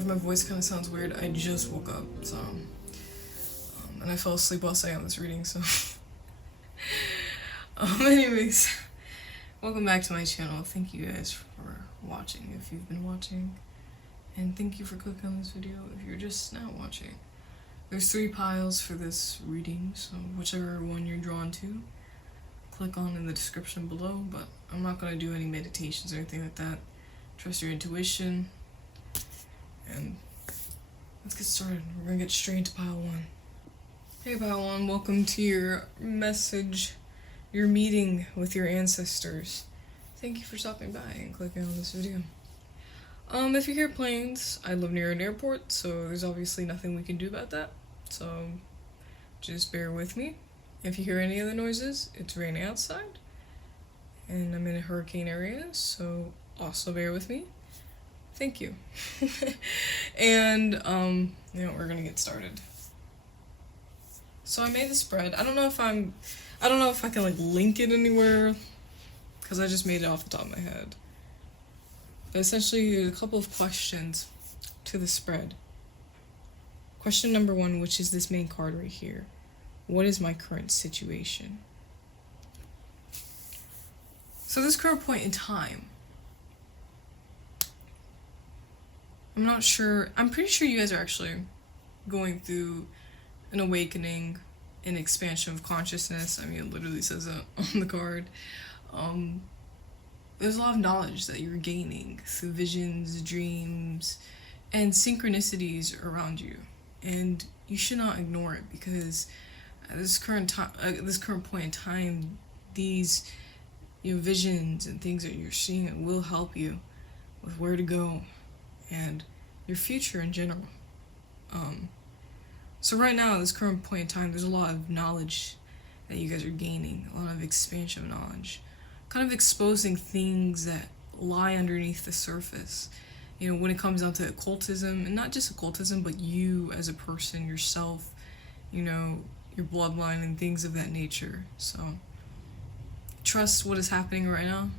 if my voice kind of sounds weird, I just woke up, so, and I fell asleep while saying this reading, so, anyways, welcome back to my channel. Thank you guys for watching, if you've been watching, and thank you for clicking on this video if you're just now watching. There's 3 piles for this reading, so whichever one you're drawn to, click on in the description below, but I'm not going to do any meditations or anything like that. Trust your intuition, and let's get started. We're going to get straight into pile 1. Hey pile 1, welcome to your message, your meeting with your ancestors. Thank you for stopping by and clicking on this video. If you hear planes, I live near an airport, so there's obviously nothing we can do about that, so just bear with me. If you hear any other noises, it's raining outside, and I'm in a hurricane area, so also bear with me. Thank you. And, we're gonna get started. So I made the spread. I don't know if I can, like, link it anywhere, because I just made it off the top of my head. But essentially, there's a couple of questions to the spread. Question number 1, which is this main card right here. What is my current situation? So this current point in time, I'm not sure, I'm pretty sure you guys are actually going through an awakening, an expansion of consciousness. I mean, it literally says it on the card. There's a lot of knowledge that you're gaining through visions, dreams, and synchronicities around you. And you should not ignore it, because at this current point in time, these visions and things that you're seeing will help you with where to go and your future in general. So right now, at this current point in time, there's a lot of knowledge that you guys are gaining, a lot of expansion of knowledge, kind of exposing things that lie underneath the surface. When it comes down to occultism, and not just occultism, but you as a person, yourself, your bloodline and things of that nature. So trust what is happening right now,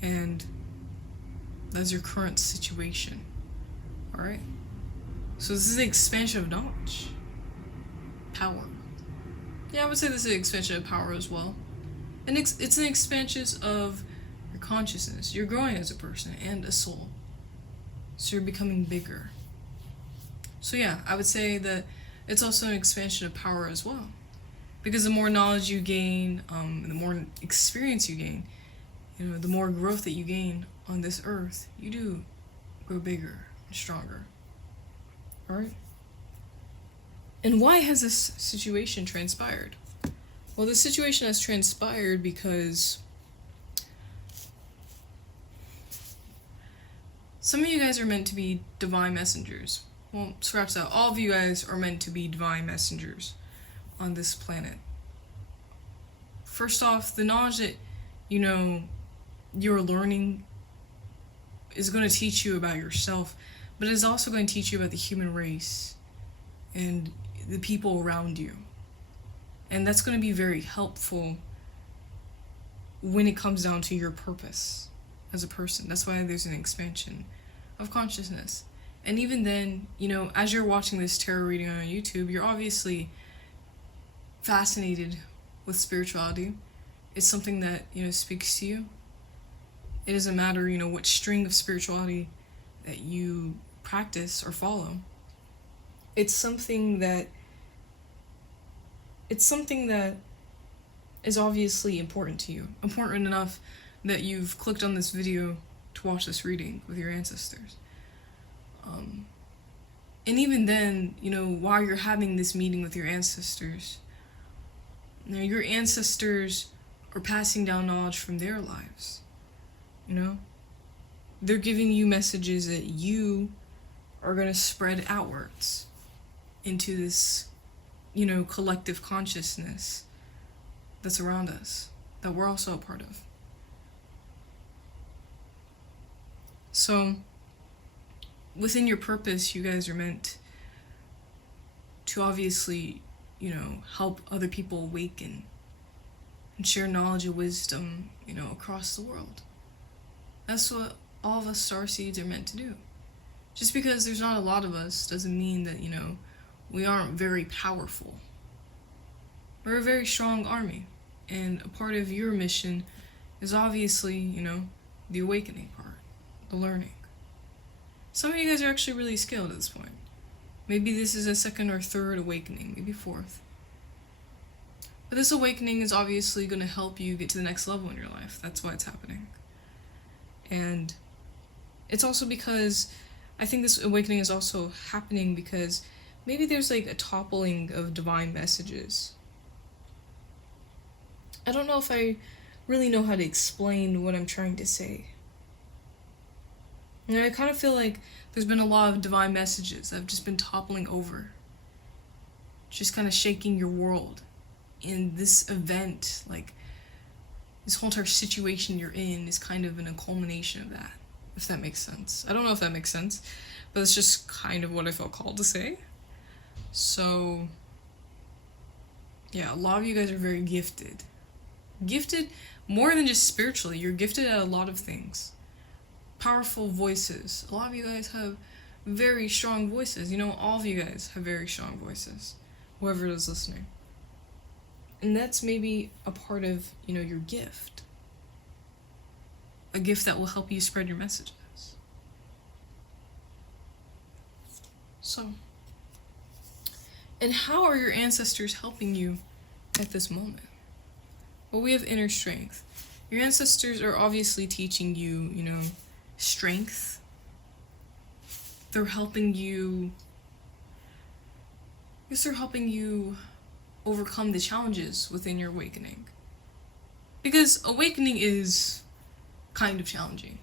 and that's your current situation. Alright? So this is the expansion of knowledge. Power. Yeah, I would say this is an expansion of power as well. And it's an expansion of your consciousness. You're growing as a person and a soul. So you're becoming bigger. So yeah, I would say that it's also an expansion of power as well. Because the more knowledge you gain, the more experience you gain, the more growth that you gain on this earth, you do grow bigger and stronger. Alright? And why has this situation transpired? Well, the situation has transpired because some of you guys are meant to be divine messengers. Well, scratch that. All of you guys are meant to be divine messengers on this planet. First off, the knowledge that, you're learning is going to teach you about yourself, but it's also going to teach you about the human race and the people around you. And that's going to be very helpful when it comes down to your purpose as a person. That's why there's an expansion of consciousness. And even then, as you're watching this tarot reading on YouTube, you're obviously fascinated with spirituality. It's something that, speaks to you. It doesn't matter, what string of spirituality that you practice or follow. It's something that is obviously important to you. Important enough that you've clicked on this video to watch this reading with your ancestors. And even then, while you're having this meeting with your ancestors, your ancestors are passing down knowledge from their lives. They're giving you messages that you are going to spread outwards into this, collective consciousness that's around us, that we're also a part of. So, within your purpose, you guys are meant to obviously, help other people awaken and share knowledge and wisdom, across the world. That's what all of us starseeds are meant to do. Just because there's not a lot of us doesn't mean that, you know, we aren't very powerful. We're a very strong army, and a part of your mission is obviously, you know, the awakening part, the learning. Some of you guys are actually really skilled at this point. Maybe this is a second or third awakening, maybe fourth. But this awakening is obviously going to help you get to the next level in your life. That's why it's happening. And it's also because I think this awakening is also happening because maybe there's like a toppling of divine messages. I don't know if I really know how to explain what I'm trying to say. And I kind of feel like there's been a lot of divine messages that have just been toppling over. Just kind of shaking your world. And this event, like this whole entire situation you're in is kind of a culmination of that. If that makes sense. I don't know if that makes sense, but it's just kind of what I felt called to say. So, yeah, a lot of you guys are very gifted. Gifted more than just spiritually. You're gifted at a lot of things. Powerful voices. A lot of you guys have very strong voices. You know, all of you guys have very strong voices. Whoever is listening. And that's maybe a part of, you know, your gift. A gift that will help you spread your messages. So, and how are your ancestors helping you at this moment? Well, we have inner strength. Your ancestors are obviously teaching you, you know, strength. They're helping you, I guess they're helping you overcome the challenges within your awakening. Because awakening is kind of challenging,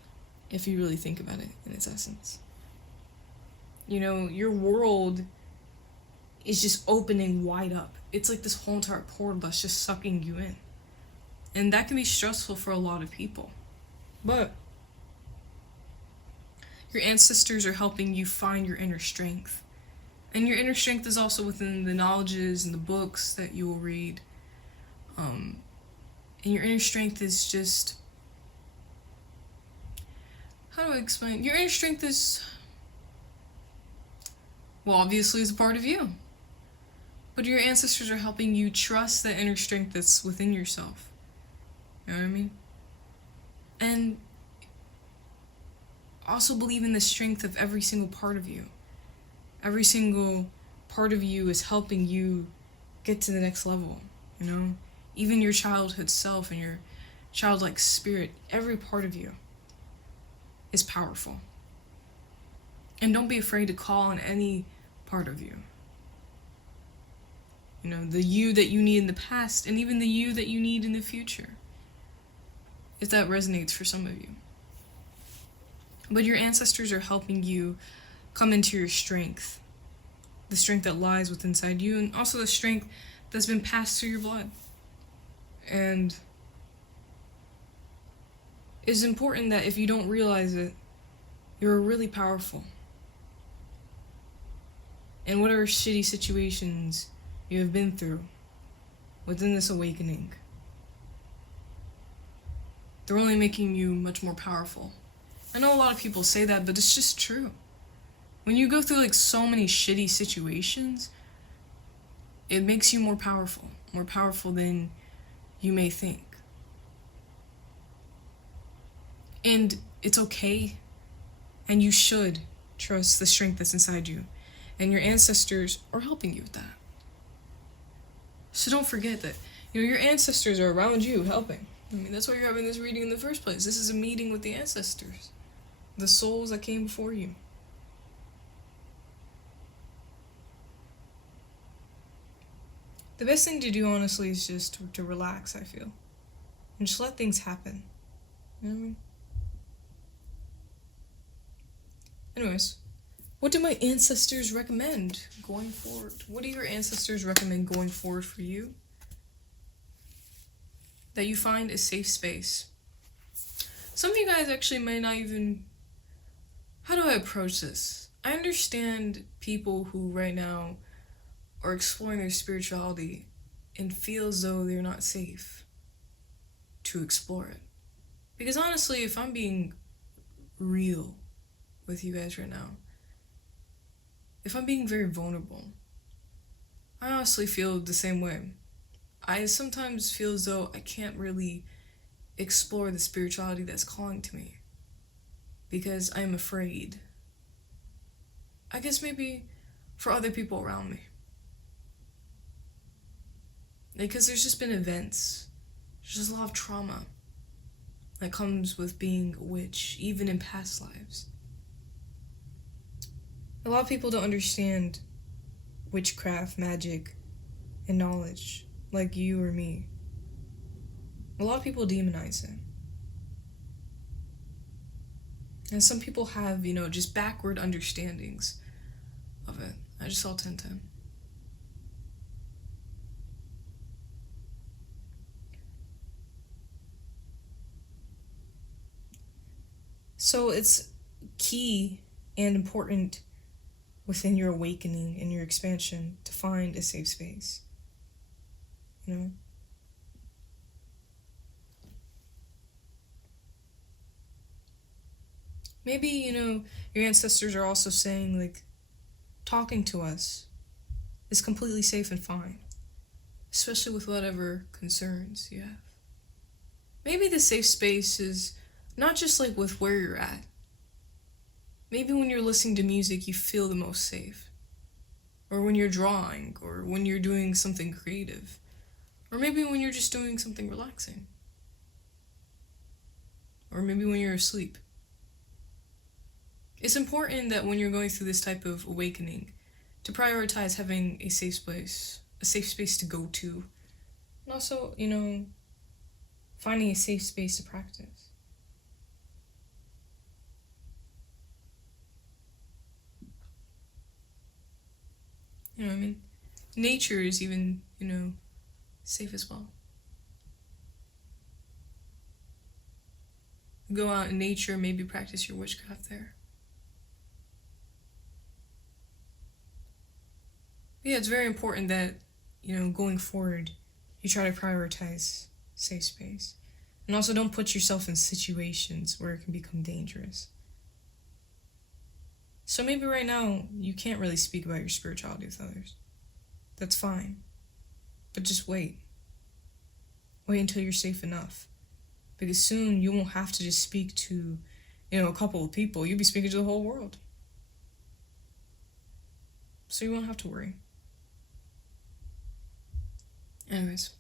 if you really think about it in its essence. You know, your world is just opening wide up. It's like this whole entire portal that's just sucking you in. And that can be stressful for a lot of people. But your ancestors are helping you find your inner strength. And your inner strength is also within the knowledges and the books that you will read. And your inner strength is just... How do I explain? Your inner strength is... Well, obviously it's a part of you. But your ancestors are helping you trust that inner strength that's within yourself. You know what I mean? And also believe in the strength of every single part of you. Every single part of you is helping you get to the next level, you know? Even your childhood self and your childlike spirit, every part of you is powerful. And don't be afraid to call on any part of you. You know, the you that you need in the past, and even the you that you need in the future. If that resonates for some of you. But your ancestors are helping you come into your strength. The strength that lies within inside you, and also the strength that's been passed through your blood. And it's important that if you don't realize it, you're really powerful. And whatever shitty situations you have been through within this awakening, they're only making you much more powerful. I know a lot of people say that, but it's just true. When you go through like so many shitty situations, it makes you more powerful than you may think. And it's okay, and you should trust the strength that's inside you. And your ancestors are helping you with that. So don't forget that, you know, your ancestors are around you helping. I mean, that's why you're having this reading in the first place. This is a meeting with the ancestors. The souls that came before you. The best thing to do, honestly, is just to relax, I feel. And just let things happen. You know what I mean? Anyways, what do my ancestors recommend going forward? What do your ancestors recommend going forward for you? That you find a safe space. Some of you guys actually may not even... How do I approach this? I understand people who right now are exploring their spirituality and feel as though they're not safe to explore it. Because honestly, if I'm being real with you guys right now, if I'm being very vulnerable, I honestly feel the same way. I sometimes feel as though I can't really explore the spirituality that's calling to me because I'm afraid. I guess maybe for other people around me. Because there's just been events, there's just a lot of trauma that comes with being a witch, even in past lives. A lot of people don't understand witchcraft, magic, and knowledge like you or me. A lot of people demonize it. And some people have, just backward understandings of it. I just saw 1010. So it's key and important within your awakening and your expansion to find a safe space. Maybe, your ancestors are also saying, like, talking to us is completely safe and fine, especially with whatever concerns you have. Maybe the safe space is not just like with where you're at. Maybe when you're listening to music, you feel the most safe. Or when you're drawing, or when you're doing something creative. Or maybe when you're just doing something relaxing. Or maybe when you're asleep. It's important that when you're going through this type of awakening, to prioritize having a safe space to go to. And also, finding a safe space to practice. You know what I mean? Nature is even, safe as well. Go out in nature, maybe practice your witchcraft there. Yeah, it's very important that, going forward, you try to prioritize safe space. And also don't put yourself in situations where it can become dangerous. So maybe right now, you can't really speak about your spirituality with others. That's fine. But just wait. Wait until you're safe enough. Because soon you won't have to just speak to, a couple of people. You'll be speaking to the whole world. So you won't have to worry. Anyways,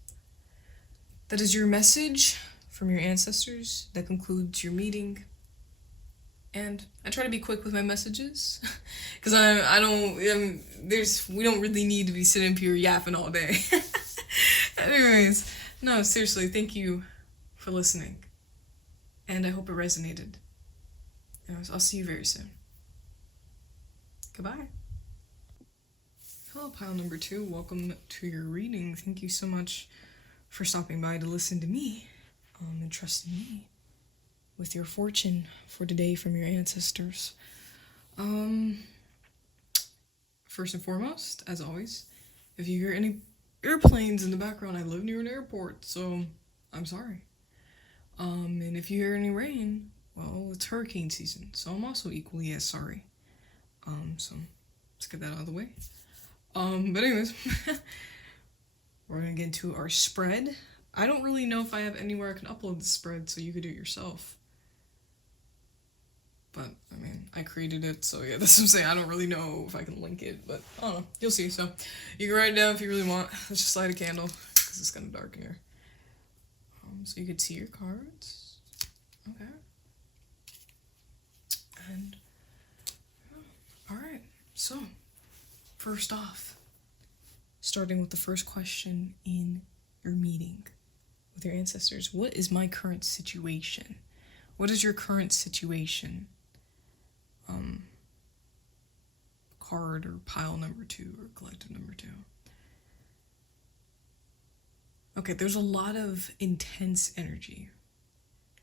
that is your message from your ancestors. That concludes your meeting. And I try to be quick with my messages, because we don't really need to be sitting here yapping all day. Anyways, no, seriously, thank you for listening. And I hope it resonated. Anyways, I'll see you very soon. Goodbye. Hello, pile number 2. Welcome to your reading. Thank you so much for stopping by to listen to me, and trusting me with your fortune for today from your ancestors. First and foremost, as always, if you hear any airplanes in the background, I live near an airport, so I'm sorry. And if you hear any rain, well, it's hurricane season, so I'm also equally as sorry. So let's get that out of the way. But anyways, we're gonna get into our spread. I don't really know if I have anywhere I can upload the spread, so you could do it yourself. But, I created it, so yeah, that's what I'm saying. I don't really know if I can link it, but I don't know. You'll see, so you can write it down if you really want. Let's just light a candle, because it's kind of dark in here. So you could see your cards. Okay. And, alright, so, first off, starting with the first question in your meeting with your ancestors. What is my current situation? What is your current situation? Card or pile number 2 or collective number 2. Okay, there's a lot of intense energy.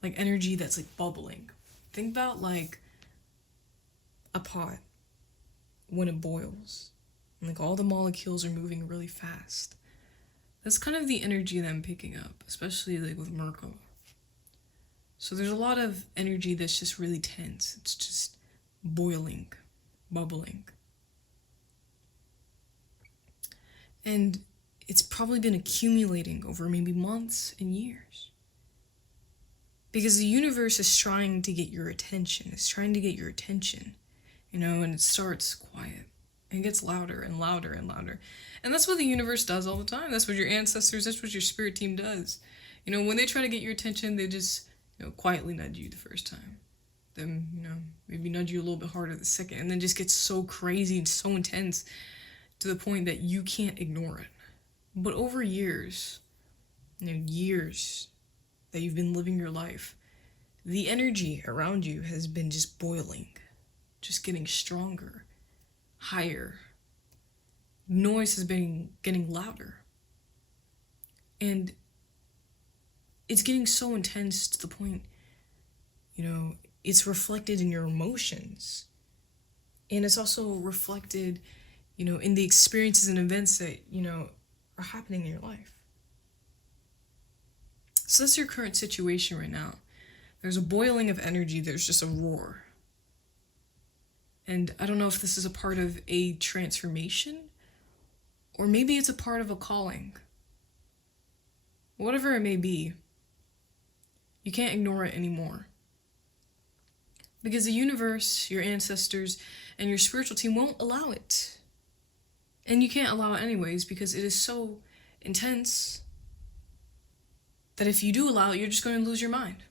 Like energy that's like bubbling. Think about like a pot when it boils. And like all the molecules are moving really fast. That's kind of the energy that I'm picking up, especially like with Merkle. So there's a lot of energy that's just really tense. It's just boiling, bubbling. And it's probably been accumulating over maybe months and years. Because the universe is trying to get your attention. It's trying to get your attention, and it starts quiet. And gets louder and louder and louder. And that's what the universe does all the time. That's what your ancestors, that's what your spirit team does. When they try to get your attention, they just, quietly nudge you the first time. Then, maybe nudge you a little bit harder the second. And then just gets so crazy and so intense to the point that you can't ignore it. But over years, years that you've been living your life, the energy around you has been just boiling, just getting stronger, higher. Noise has been getting louder. And it's getting so intense to the point, it's reflected in your emotions. And it's also reflected, in the experiences and events that, are happening in your life. So that's your current situation right now. There's a boiling of energy, there's just a roar. And I don't know if this is a part of a transformation, or maybe it's a part of a calling. Whatever it may be, you can't ignore it anymore. Because the universe, your ancestors, and your spiritual team won't allow it. And you can't allow it anyways, because it is so intense that if you do allow it, you're just going to lose your mind.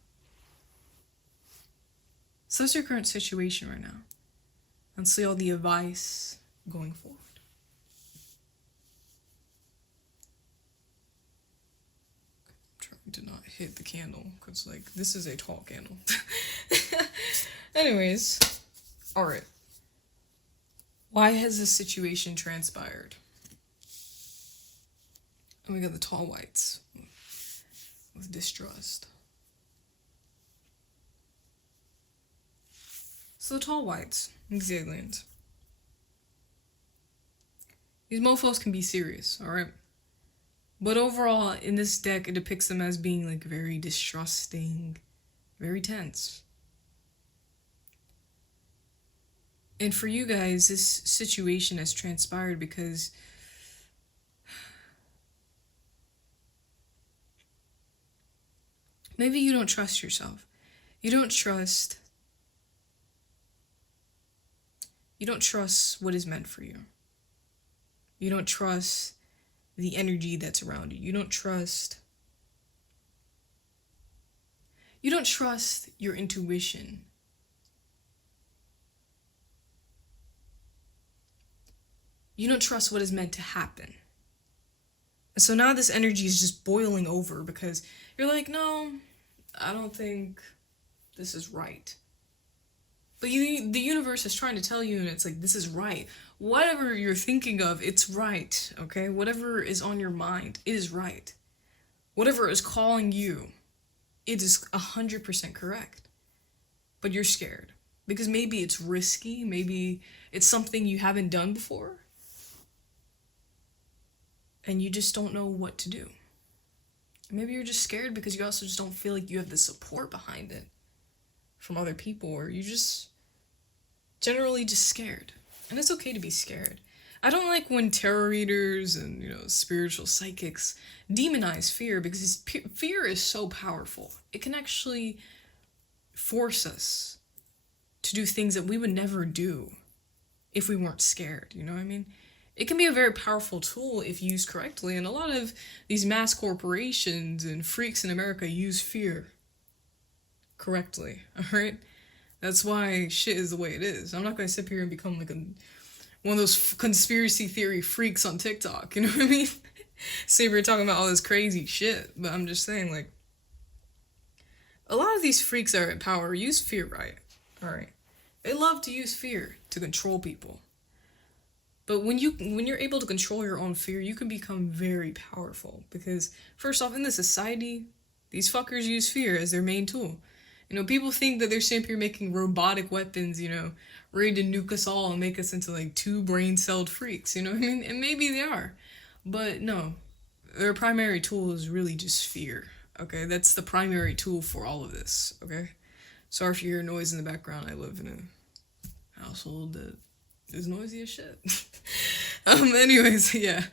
So that's your current situation right now. And see all the advice going forward. I'm trying to not hit the candle, because, this is a tall candle. Anyways, alright. Why has this situation transpired? And we got the tall whites with distrust. So the tall whites, these aliens. These mofos can be serious, alright? But overall, in this deck, it depicts them as being, very distrusting, very tense. And for you guys, this situation has transpired because maybe you don't trust yourself. You don't trust what is meant for you. You don't trust the energy that's around you. You don't trust your intuition. You don't trust what is meant to happen. And so now this energy is just boiling over because you're like, no, I don't think this is right. But the universe is trying to tell you, and it's like, this is right. Whatever you're thinking of, it's right, okay? Whatever is on your mind, it is right. Whatever is calling you, it is 100% correct. But you're scared. Because maybe it's risky, maybe it's something you haven't done before. And you just don't know what to do. Maybe you're just scared because you also just don't feel like you have the support behind it from other people, or you just generally just scared. And it's okay to be scared. I don't like when tarot readers and, spiritual psychics demonize fear, because fear is so powerful. It can actually force us to do things that we would never do if we weren't scared, you know what I mean? It can be a very powerful tool if used correctly, and a lot of these mass corporations and freaks in America use fear correctly, alright? That's why shit is the way it is. I'm not going to sit here and become one of those conspiracy theory freaks on TikTok, you know what I mean? Sit here talking about all this crazy shit, but I'm just saying, a lot of these freaks that are in power use fear right, alright? They love to use fear to control people. But when you're able to control your own fear, you can become very powerful. Because, first off, in this society, these fuckers use fear as their main tool. People think that they're sitting here making robotic weapons, ready to nuke us all and make us into, 2 brain-celled freaks, you know what I mean? And maybe they are. But no, their primary tool is really just fear, okay? That's the primary tool for all of this, okay? Sorry if you hear noise in the background. I live in a household that is noisy as shit. Anyways, yeah.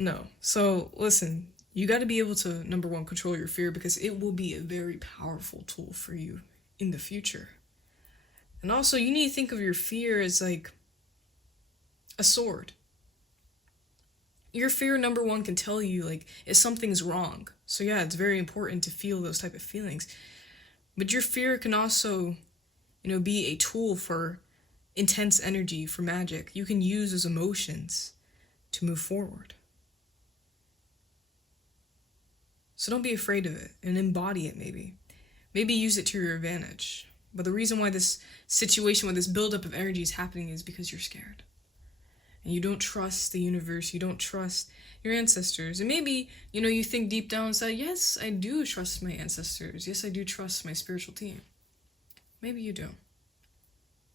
No. So listen, you got to be able to, number one, control your fear, because it will be a very powerful tool for you in the future. And also, you need to think of your fear as like a sword. Your fear, number one, can tell you like if something's wrong. So yeah, it's very important to feel those type of feelings. But your fear can also, be a tool for intense energy, for magic. You can use those emotions to move forward. So don't be afraid of it and embody it, maybe. Maybe use it to your advantage. But the reason why this situation, why this buildup of energy is happening, is because you're scared. And you don't trust the universe, you don't trust your ancestors. And maybe, you think deep down inside, yes, I do trust my ancestors. Yes, I do trust my spiritual team. Maybe you do.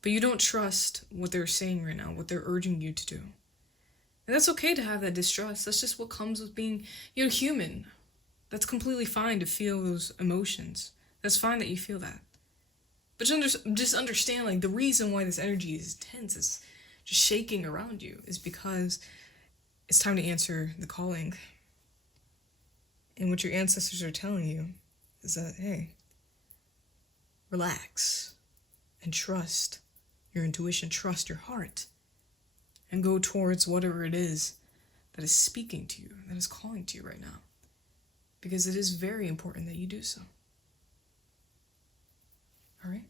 But you don't trust what they're saying right now, what they're urging you to do. And that's okay to have that distrust. That's just what comes with being, human. That's completely fine to feel those emotions. That's fine that you feel that. But just understand, like, the reason why this energy is tense, is just shaking around you, is because it's time to answer the calling. And what your ancestors are telling you is that, hey, relax and trust your intuition, trust your heart, and go towards whatever it is that is speaking to you, that is calling to you right now. Because it is very important that you do so. All right?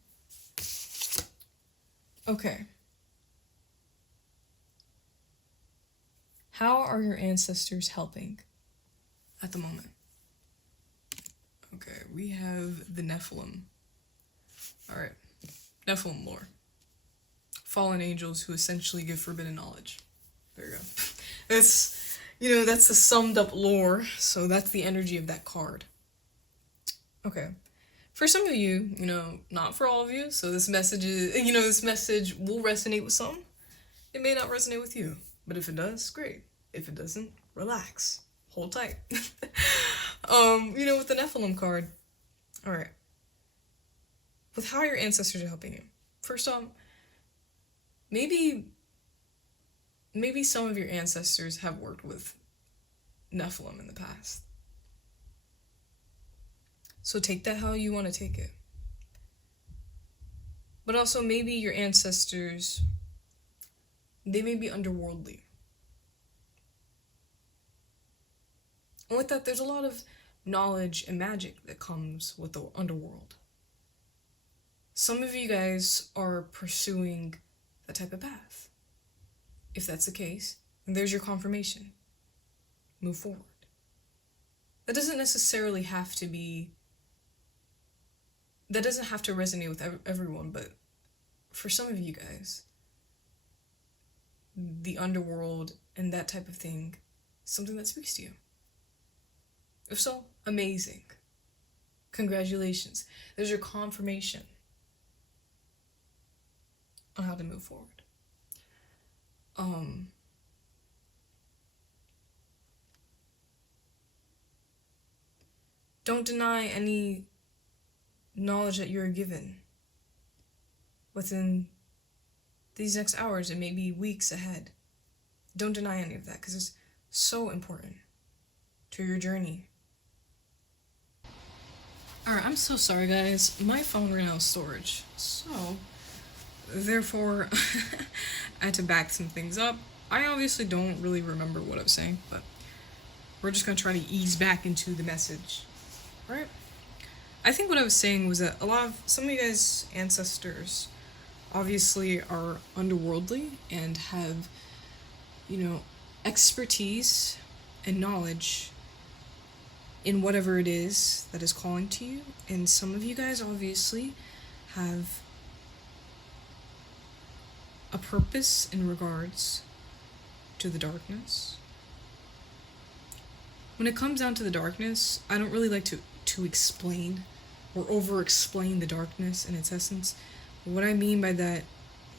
Okay. How are your ancestors helping at the moment? Okay, we have the Nephilim. All right, Nephilim lore. Fallen angels who essentially give forbidden knowledge. There you go. That's, that's the summed up lore, so that's the energy of that card. Okay. For some of you, not for all of you, so this message is, this message will resonate with some. It may not resonate with you, but if it does, great. If it doesn't, relax. Hold tight. With the Nephilim card. All right. With how your ancestors are helping you. First off, maybe some of your ancestors have worked with Nephilim in the past. So take that how you want to take it. But also, maybe your ancestors, they may be underworldly. And with that, there's a lot of knowledge and magic that comes with the underworld. Some of you guys are pursuing that type of path. If that's the case, then there's your confirmation. Move forward. That doesn't necessarily have to be, that doesn't have to resonate with everyone, but for some of you guys, the underworld and that type of thing is something that speaks to you. If so, amazing. Congratulations. There's your confirmation on how to move forward. Don't deny any knowledge that you're given within these next hours and maybe weeks ahead. Don't deny any of that, because it's so important to your journey. Alright, I'm so sorry guys. My phone ran out of storage, so therefore I had to back some things up. I obviously don't really remember what I was saying, but we're just gonna try to ease back into the message. Alright? I think what I was saying was that some of you guys' ancestors obviously are underworldly and have, expertise and knowledge in whatever it is that is calling to you. And some of you guys obviously have a purpose in regards to the darkness. When it comes down to the darkness, I don't really like to explain or over-explain the darkness and its essence. What I mean by that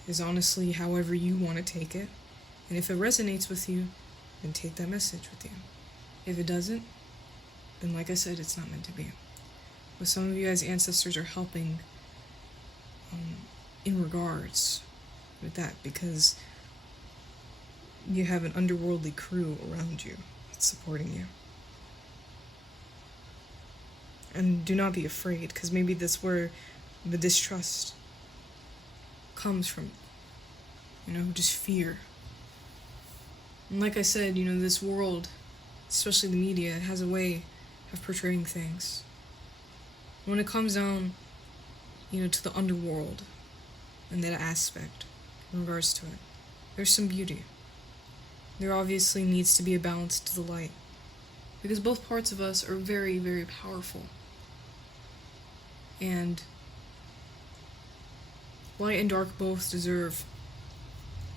is honestly however you want to take it. And if it resonates with you, then take that message with you. If it doesn't, then like I said, it's not meant to be. But some of you guys' ancestors are helping in regards with that, because you have an underworldly crew around you. that's supporting you. And do not be afraid, because maybe that's where the distrust comes from. Just fear. And like I said, this world, especially the media, has a way of portraying things. When it comes down, to the underworld and that aspect in regards to it, there's some beauty. There obviously needs to be a balance to the light, because both parts of us are very, very powerful. And light and dark both deserve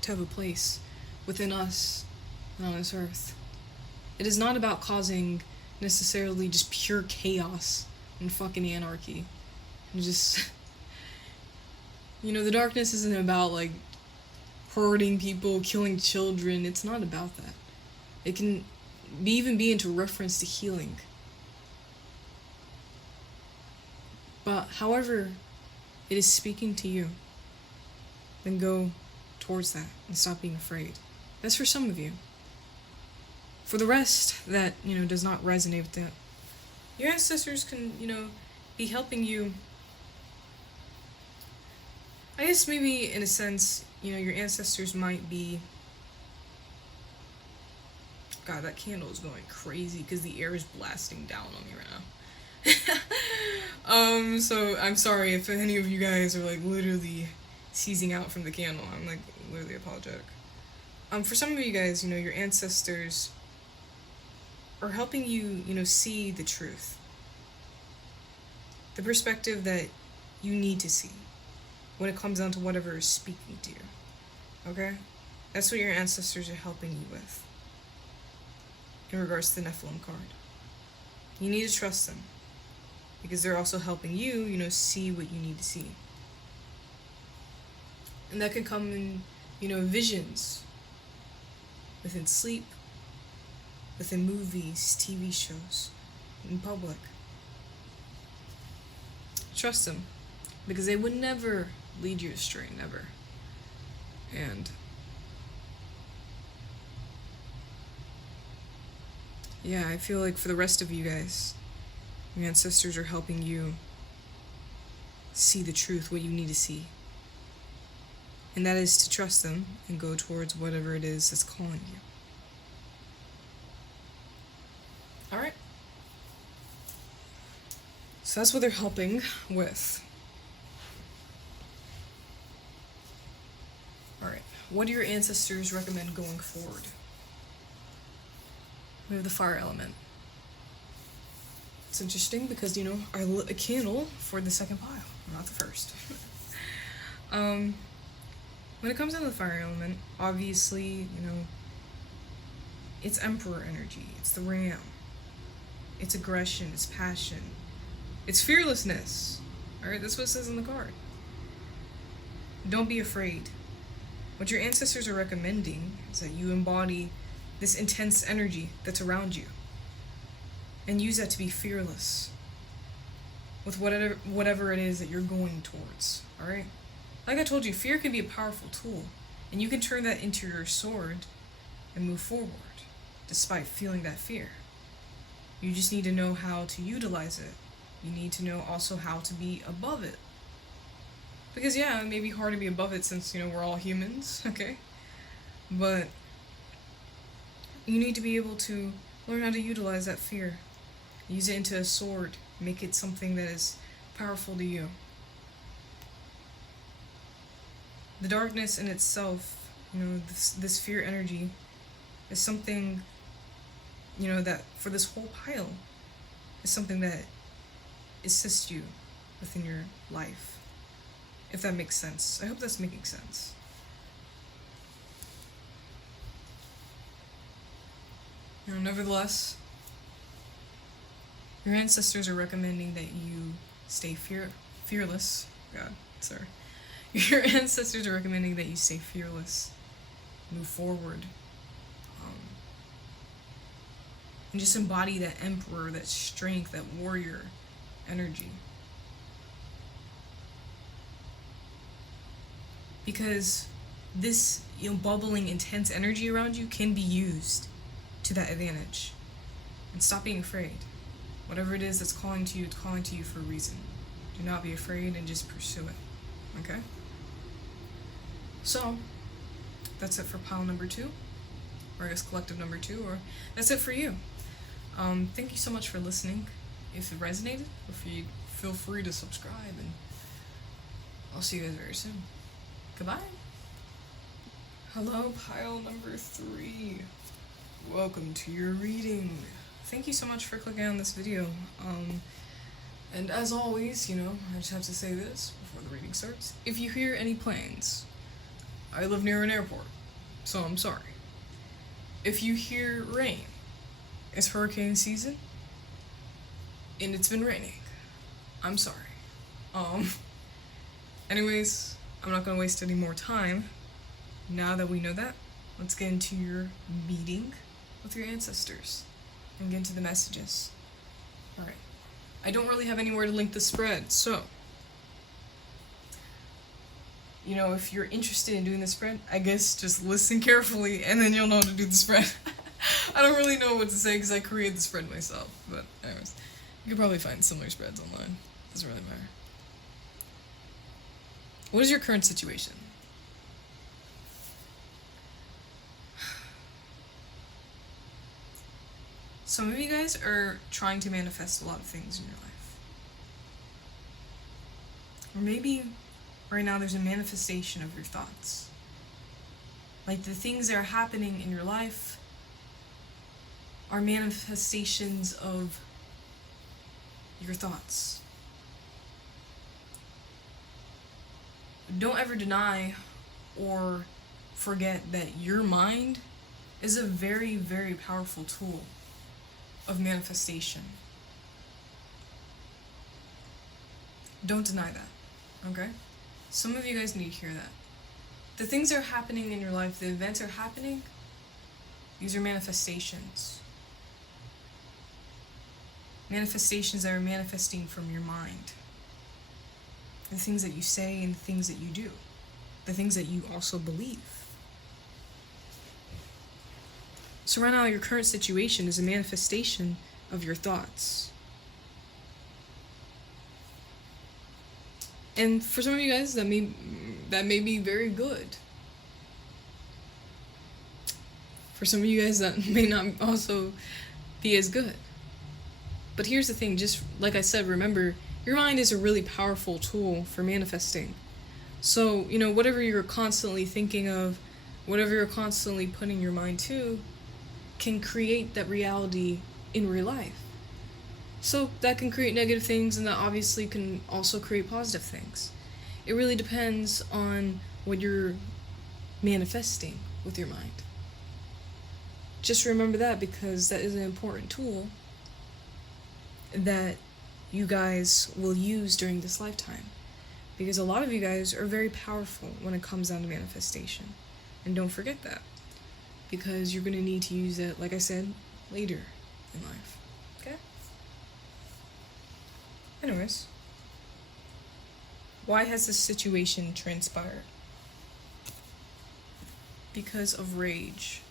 to have a place within us and on this earth. It is not about causing necessarily just pure chaos and fucking anarchy. And just, the darkness isn't about, hurting people, killing children. It's not about that. It can even be into reference to healing. But however it is speaking to you, then go towards that and stop being afraid. That's for some of you. For the rest that, does not resonate with that, your ancestors can, be helping you. I guess maybe in a sense, your ancestors might be... God, that candle is going crazy because the air is blasting down on me right now. So I'm sorry if any of you guys are literally seizing out from the candle. I'm literally apologetic. For some of you guys, your ancestors are helping you, see the truth. The perspective that you need to see when it comes down to whatever is speaking to you. Okay? That's what your ancestors are helping you with in regards to the Nephilim card. You need to trust them, because they're also helping you, see what you need to see. And that can come in, visions, within sleep, within movies, TV shows, in public. Trust them, because they would never lead you astray, never. And yeah, I feel like for the rest of you guys, your ancestors are helping you see the truth, what you need to see. And that is to trust them and go towards whatever it is that's calling you. Alright. So that's what they're helping with. Alright. What do your ancestors recommend going forward? We have the fire element. It's interesting because, I lit a candle for the second pile, not the first. When it comes down to the fire element, obviously, it's Emperor energy. It's the Ram. It's aggression. It's passion. It's fearlessness. Alright, that's what it says in the card. Don't be afraid. What your ancestors are recommending is that you embody this intense energy that's around you, and use that to be fearless with whatever it is that you're going towards, alright? Like I told you, fear can be a powerful tool, and you can turn that into your sword and move forward, despite feeling that fear. You just need to know how to utilize it. You need to know also how to be above it. Because yeah, it may be hard to be above it since, we're all humans, okay? But you need to be able to learn how to utilize that fear. Use it into a sword. Make it something that is powerful to you. The darkness in itself, this fear energy is something, that for this whole pile is something that assists you within your life. If that makes sense. I hope that's making sense. Nevertheless, your ancestors are recommending that you stay fearless. God, sorry. Your ancestors are recommending that you stay fearless, move forward, and just embody that emperor, that strength, that warrior energy. Because this, bubbling, intense energy around you can be used to that advantage. And stop being afraid. Whatever it is that's calling to you, it's calling to you for a reason. Do not be afraid and just pursue it. Okay? So, that's it for pile number 2. Or I guess collective number 2. Or that's it for you. Thank you so much for listening. If it resonated, feel free to subscribe. And I'll see you guys very soon. Goodbye. Hello, pile number 3. Welcome to your reading. Thank you so much for clicking on this video. And as always, I just have to say this before the reading starts. If you hear any planes, I live near an airport, so I'm sorry. If you hear rain, it's hurricane season, and it's been raining. I'm sorry. Anyways, I'm not gonna waste any more time. Now that we know that, let's get into your meeting with your ancestors and get into the messages. Alright. I don't really have anywhere to link the spread, so if you're interested in doing the spread, I guess just listen carefully and then you'll know how to do the spread. I don't really know what to say because I created the spread myself, but anyways, you could probably find similar spreads online. Doesn't really matter. What is your current situation? Some of you guys are trying to manifest a lot of things in your life. Or maybe right now there's a manifestation of your thoughts. Like the things that are happening in your life are manifestations of your thoughts. Don't ever deny or forget that your mind is a very, very powerful tool of manifestation. Don't deny that, okay? Some of you guys need to hear that. The things that are happening in your life, the events are happening, these are manifestations. Manifestations that are manifesting from your mind. The things that you say and the things that you do. The things that you also believe. So right now, your current situation is a manifestation of your thoughts. And for some of you guys, that may be very good. For some of you guys, that may not also be as good. But here's the thing, just like I said, remember, your mind is a really powerful tool for manifesting. So, whatever you're constantly thinking of, whatever you're constantly putting your mind to, can create that reality in real life. So that can create negative things, and that obviously can also create positive things. It really depends on what you're manifesting with your mind. Just remember that, because that is an important tool that you guys will use during this lifetime. Because a lot of you guys are very powerful when it comes down to manifestation. And don't forget that. Because you're going to need to use it, like I said, later in life. Okay? Anyways. Why has this situation transpired? Because of rage.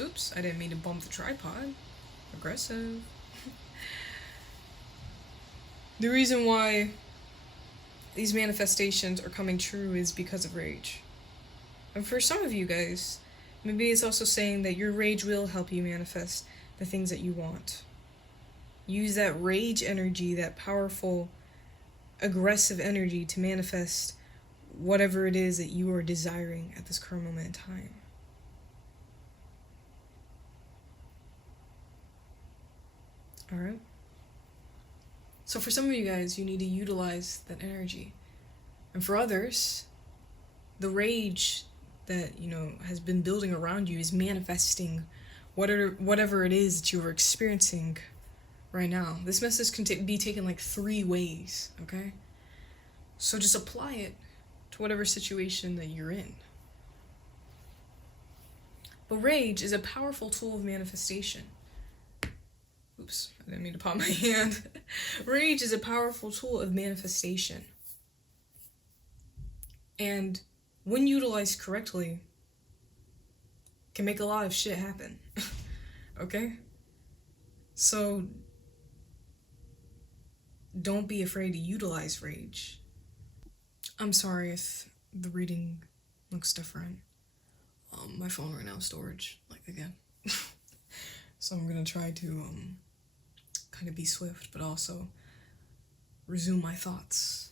Oops, I didn't mean to bump the tripod. Aggressive. The reason why these manifestations are coming true is because of rage. And for some of you guys, maybe it's also saying that your rage will help you manifest the things that you want. Use that rage energy, that powerful, aggressive energy to manifest whatever it is that you are desiring at this current moment in time. Alright? So for some of you guys, you need to utilize that energy. And for others, the rage that, has been building around you is manifesting whatever it is that you're experiencing right now. This message can be taken like 3 ways, okay? So just apply it to whatever situation that you're in. But rage is a powerful tool of manifestation. Oops, I didn't mean to pop my hand. Rage is a powerful tool of manifestation. And when utilized correctly, can make a lot of shit happen. Okay? So don't be afraid to utilize rage. I'm sorry if the reading looks different. My phone right now is storage, like again. So I'm gonna try to kind of be swift, but also resume my thoughts.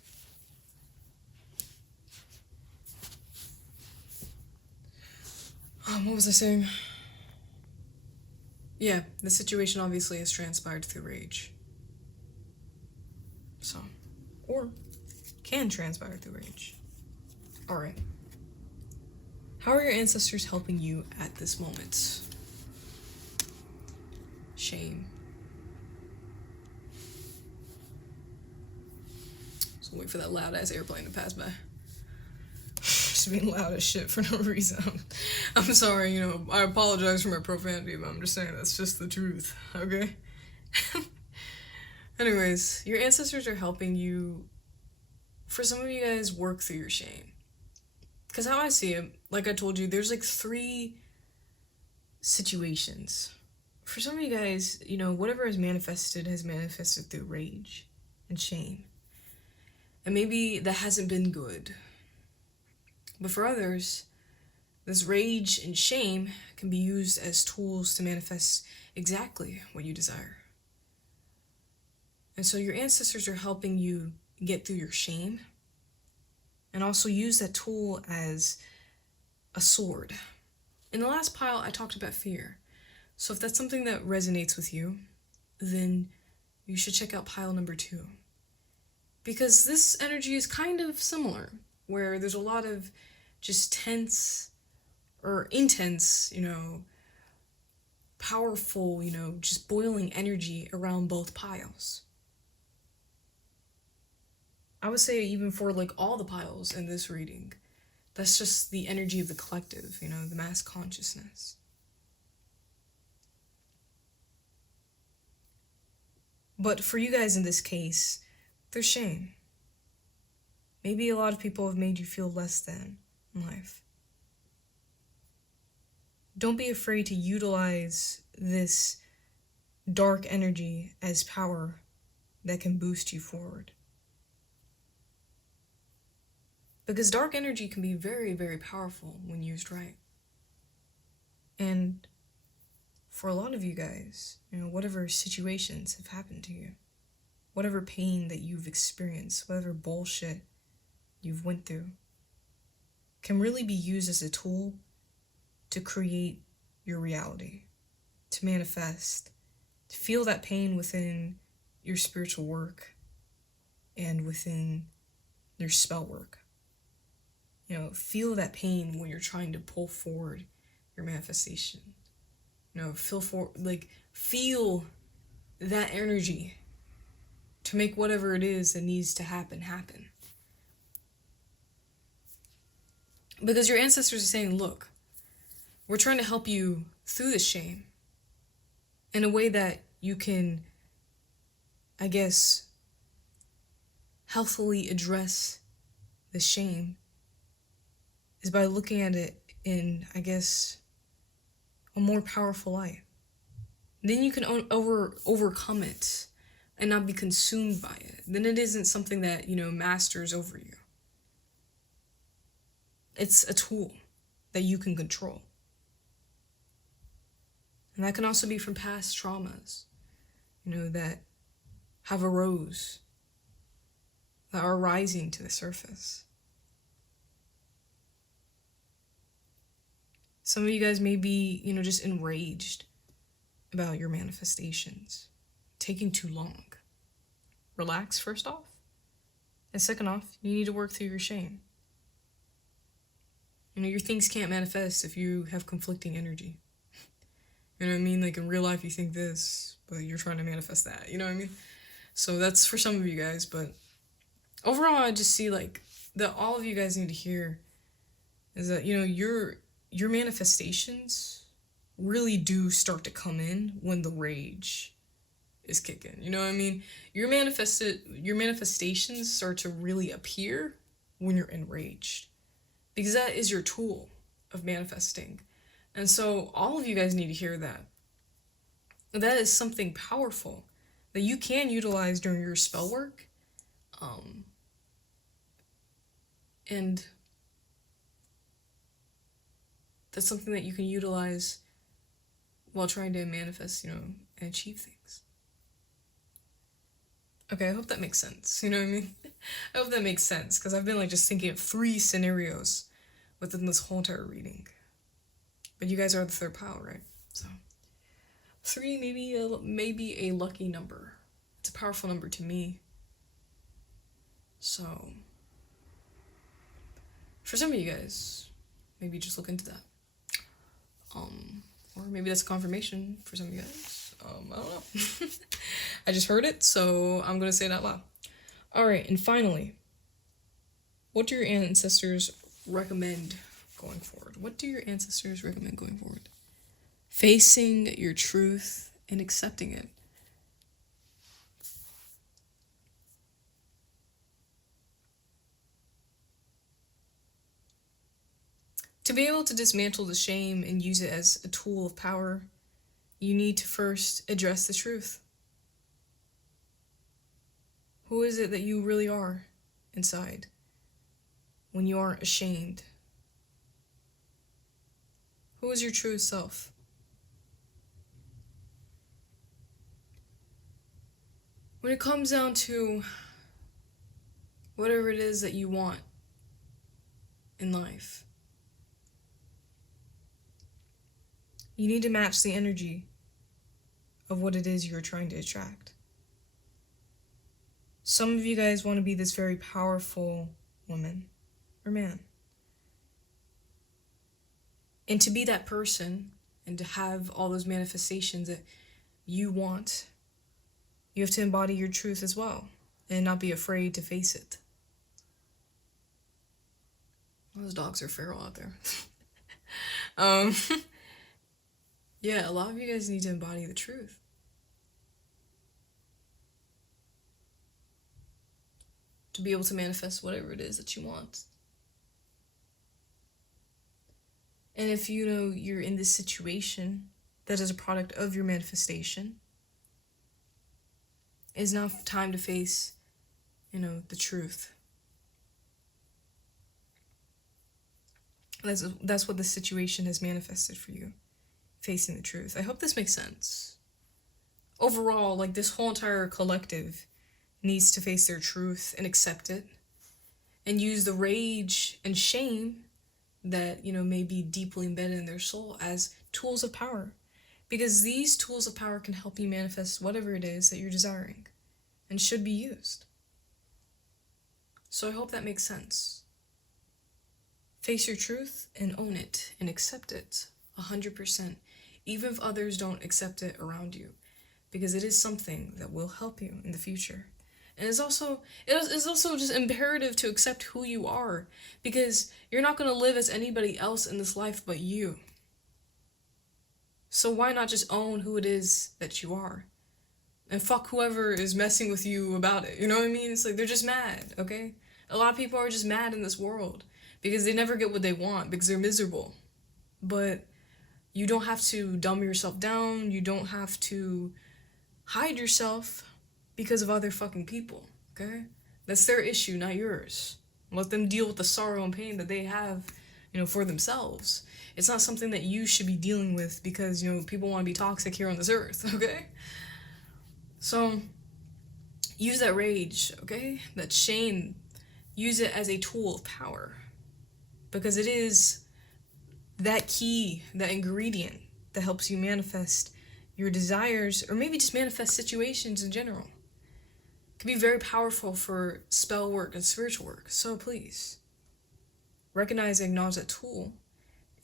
What was I saying? Yeah, the situation obviously has transpired through rage. So, or can transpire through rage. Alright. How are your ancestors helping you at this moment? Shame. So wait for that loud ass airplane to pass by. Just being loud as shit for no reason. I'm sorry, you know, I apologize for my profanity, but I'm just saying that's just the truth, okay? Anyways, your ancestors are helping you, for some of you guys, work through your shame. Because how I see it, like I told you, there's like 3 situations. For some of you guys, you know, whatever has manifested through rage and shame. And maybe that hasn't been good. But for others, this rage and shame can be used as tools to manifest exactly what you desire. And so your ancestors are helping you get through your shame and also use that tool as a sword. In the last pile, I talked about fear. So if that's something that resonates with you, then you should check out pile number 2. Because this energy is kind of similar, where there's a lot of just tense or intense, you know, powerful, you know, just boiling energy around both piles. I would say even for like all the piles in this reading, that's just the energy of the collective, you know, the mass consciousness. But for you guys in this case, there's shame. Maybe a lot of people have made you feel less than in life. Don't be afraid to utilize this dark energy as power that can boost you forward. Because dark energy can be very, very powerful when used right. And for a lot of you guys, you know, whatever situations have happened to you, whatever pain that you've experienced, whatever bullshit you've went through, can really be used as a tool to create your reality, to manifest, to feel that pain within your spiritual work and within your spell work. You know, feel that pain when you're trying to pull forward your manifestation. You know, feel that energy to make whatever it is that needs to happen. Because your ancestors are saying, look, we're trying to help you through the shame in a way that you can, I guess, healthily address the shame is by looking at it in, I guess, a more powerful light. Then you can overcome it and not be consumed by it. Then it isn't something that, you know, masters over you. It's a tool that you can control. And that can also be from past traumas, you know, that have arose, that are rising to the surface. Some of you guys may be, you know, just enraged about your manifestations taking too long. Relax, first off. And second off, you need to work through your shame. You know, your things can't manifest if you have conflicting energy. You know what I mean? Like in real life, you think this, but you're trying to manifest that. You know what I mean? So that's for some of you guys. But overall, I just see like that all of you guys need to hear is that, you know, your manifestations really do start to come in when the rage is kicking. You know what I mean? Your manifestations start to really appear when you're enraged. Because that is your tool of manifesting. And so all of you guys need to hear that. That is something powerful that you can utilize during your spell work. And that's something that you can utilize while trying to manifest, and achieve things. Okay, I hope that makes sense. You know what I mean? I hope that makes sense, because I've been just thinking of 3 scenarios within this whole entire reading. But you guys are the 3rd pile, right? So 3 maybe a lucky number. It's a powerful number to me. So for some of you guys, maybe just look into that. Or maybe that's a confirmation for some of you guys. I don't know. I just heard it, so I'm gonna say it out loud. Alright, and finally, what do your ancestors recommend going forward? What do your ancestors recommend going forward? Facing your truth and accepting it. To be able to dismantle the shame and use it as a tool of power, you need to first address the truth. Who is it that you really are inside when you aren't ashamed? Who is your true self? When it comes down to whatever it is that you want in life, you need to match the energy of what it is you're trying to attract. Some of you guys want to be this very powerful woman or man. And to be that person and to have all those manifestations that you want, you have to embody your truth as well and not be afraid to face it. Those dogs are feral out there. Yeah, a lot of you guys need to embody the truth. To be able to manifest whatever it is that you want. And if you're in this situation that is a product of your manifestation, it's now time to face, the truth. That's what the situation has manifested for you. Facing the truth. I hope this makes sense. Overall, this whole entire collective needs to face their truth and accept it and use the rage and shame that, may be deeply embedded in their soul as tools of power. Because these tools of power can help you manifest whatever it is that you're desiring and should be used. So I hope that makes sense. Face your truth and own it and accept it 100%, even if others don't accept it around you, because it is something that will help you in the future. And it's also just imperative to accept who you are, because you're not going to live as anybody else in this life but you. So why not just own who it is that you are? And fuck whoever is messing with you about it. You know what I mean? It's they're just mad, okay? A lot of people are just mad in this world because they never get what they want because they're miserable. But you don't have to dumb yourself down. You don't have to hide yourself because of other fucking people, okay? That's their issue, not yours. Let them deal with the sorrow and pain that they have, for themselves. It's not something that you should be dealing with because, people want to be toxic here on this earth, okay? So, use that rage, okay? That shame, use it as a tool of power. Because it is that key, that ingredient that helps you manifest your desires, or maybe just manifest situations in general. It can be very powerful for spell work and spiritual work. So please, recognize and acknowledge that tool,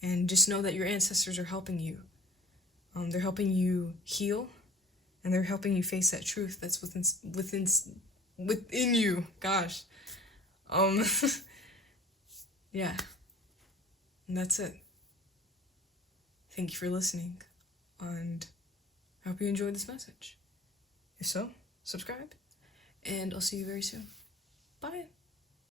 and just know that your ancestors are helping you. They're helping you heal, and they're helping you face that truth that's within you. Gosh. Yeah. And that's it. Thank you for listening, and I hope you enjoyed this message. If so, subscribe, and I'll see you very soon. Bye.